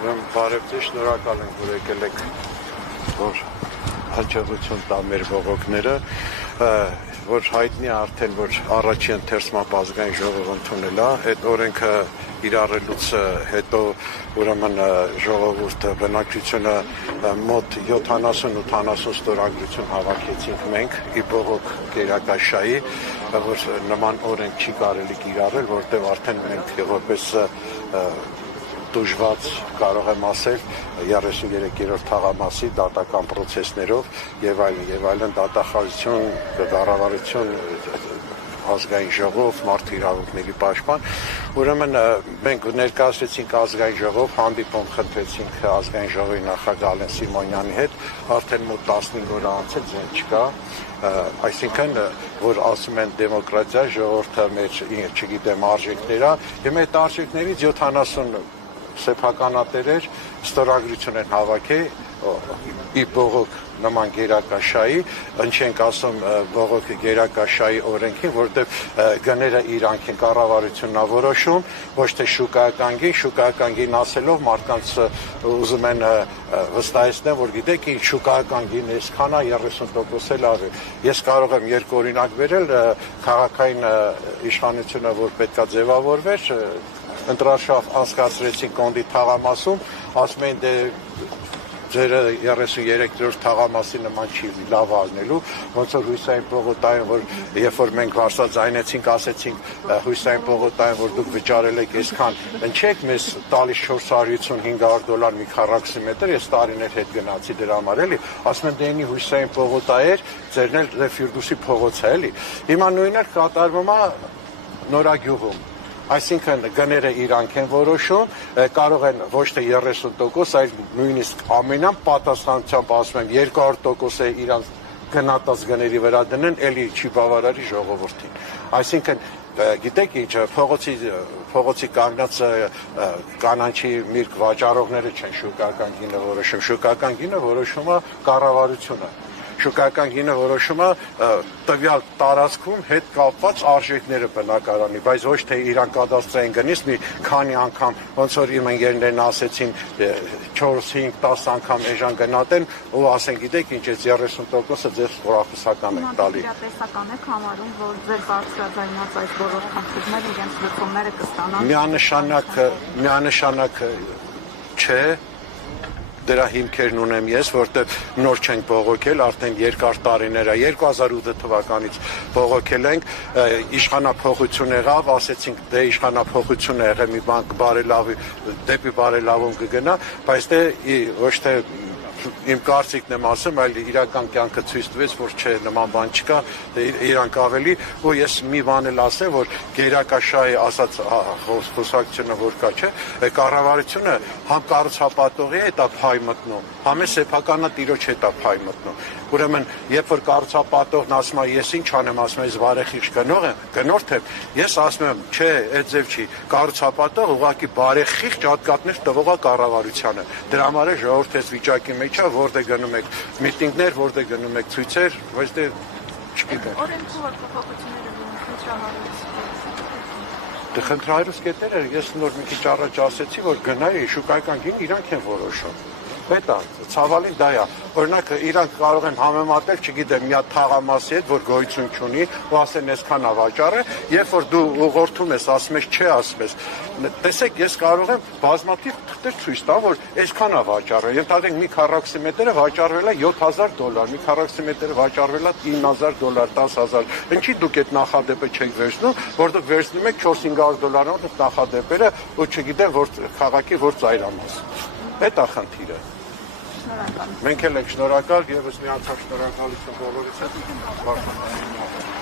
Բարևձեզ, շնորհակալ եմ, որ եկել եք, որ հաջողություն տա մեր բողոքները, որ հայտնի է արդեն, որ առաջի ընթերցման ազգային ժողով ընդունել է, այդ օրենքը իրարելուց հետո ուրեմն ժողովուրդը բնակչությունը մոտ 70-80 ստորագրություն հավաքեցինք մենք ի բողոք գերակաշայի, որ նման օրենք չի կարելի կիրառել, որտեղ արդեն մենք որպես դժվար կարող եմ ասել 33-րդ թաղամասի դատական process-ներով եւ այլն դատախազություն, կառավարություն, ազգային ժողով, մարդու իրավունքների պաշտպան, ուրեմն մենք ներկայացրեցինք ազգային ժողով, հանդիպում խնդրեցինք ազգային ժողովի նախագահ Ալեն Սիմոնյանի հետ, արդեն մոտ 15 օր անցել ձեն չկա, այսինքն որ ասում են դեմոկրատիա, ժողովուրդը մեր չգիտեմ արժեքներ է, եւ այդ արժեքներից 70 սեփականատերեր ստորագրություն են հավաքել ի բողոք նման գերակաշայի, ընչենք ասում բողոք գերակաշայի օրենքին, որտեղ գները իրանք են կառավարությունն որոշում, ոչ թե շուկայական գին ասելով մարդկանց ուզում են վստահեցնել, որ գիտեք, ինչ շուկայական գինը այսքան է 30% էլ ավելի։ Ես կարող եմ երկու օրինակ բերել քաղաքային իշխանությունը, որ պետքա ձևավորվեր, ընտրարշավ անցկացրեցին Կոնդի թաղամասում, ասում են դե ձեր 33-րդ թաղամասի նման չի լավ ալնելու, ոնց որ հույսային պողոտային, որ երբ որ մենք վարսաձայնեցինք, ասեցինք հույսային պողոտային, որ դուք վճարել եք այսքան, ընչեք մեզ տալիս $455 մի քառակուսի մետր, ես տարիներ հետ գնացի դրա համար էլի, ասում են դե ինի հույսային պողոտա էր, ձերն էլ Ֆիրդուսի փողոց է էլի։ Հիմա նույնը կատարվում է Նորագյուղում։ Այսինքն գները իրանք են որոշում, կարող են ոչ թե 30%, այլ նույնիսկ ամենան պատասխանությամբ ասում եմ 200% է իրանք գնատած գների վրա դնեն, էլի չի բավարարի ժողովրդին։ Այսինքն գիտեք ինչ, փողոցի կանգնած կանանչի միրգ վաճառողները չեն շուկայական գինը որոշում, շուկայական գինը որոշում է կառավարությունը։ Շուկայական գինը որոշում է տվյալ տարածքում հետ կապված արժեքները բնակարանի, բայց ոչ թե իրան կադաստրային գնից մի քանի անգամ, ոնց որ իմ ընկերներն ասեցին 4-5-10 անգամ էժան գնատեն ու ասեն գիտեք ինչ այս 30%-ը ձեր խորախուսական եք տալի։ Տեսական եք համարում, որ ձեր բարձրաձայնած այս բոլոր խնդիրները իրենց լուծումները կստանան։ Միանշանակ չէ։ Դրա հիմքերն ունեմ ես, որտեղ նոր չենք բողոքել, արդեն երկար տարիներ է, 2008 թվականից բողոքել ենք, իշխանափոխություն եղավ, ասեցինք դե իշխանափոխություն է եղել, մի բան կբարելավի, դեպի բարելավում կգնա, բայց դե ոչ թե իմ կարծիքն եմ ասում, այլ իրական կյանքը ցույց տվեց, որ չէ, նման բան չկա, իրանք ավելի, ու ես մի բան էլ ասեմ, որ գերակաշայի ասած խոսակցությունը որ կա, չէ, կառավարությունը համ կառուցապատողի հետ է փայ մտնում, համ է սեփականատիրոջ հետ է փայ մտնում։ Ուրեմն, երբ որ կառուցապատողն ասում է, ես ինչ անեմ, ասում է, ես բարեխիղճ գնորդ եմ, ես ասում եմ, չէ, այդ ձև չի, կառուցապատող ուղղակի բարեխիղճ հատկատներ տվող է կառավարությանը։ Դրա համար է ժողովուրդը վիճակի մեջ է, որտեղ գնում եք միտինգներ, որտեղ գնում եք ցույցեր, բայց դե չգիտեմ։ Օրենքով փոփոխությունները Դե խնդրահարույց կետերը ես նոր մի քիչ առաջ ասեցի, որ գնայի շուկայական գին իրանք են որոշում։ Պետք է, ցավալին դա է։ Օրինակ իրանք կարող են համեմատել, չգիտեմ, մի հատ թաղամասի հետ, որ գոյություն չունի, ու ասեն այսքան է վաճառը, երբ որ դու ուղղորդում ես, ասում ես, չէ, ասում ես։ Տեսեք, ես կարող եմ բազմաթիվ թղթեր ցույց տալ, որ այսքան է վաճառը։ Ենթադրենք մի քառակուսի մետրը վաճառվել է $7,000, մի քառակուսի մետրը վաճառվել է $9,000, $10,000։ Ինչի դուք այդ նախադեպը չեք վերցնում, որ դուք վերցնում եք $400-500 նախադեպերը, ու չգիտեմ, որ քաղաքի որ ծայրամաս։ Այդ է խնդիրը։ Մենք էլ ենք շնորհակալ, եւս մի անգամ շնորհակալություն բոլորիս հետ։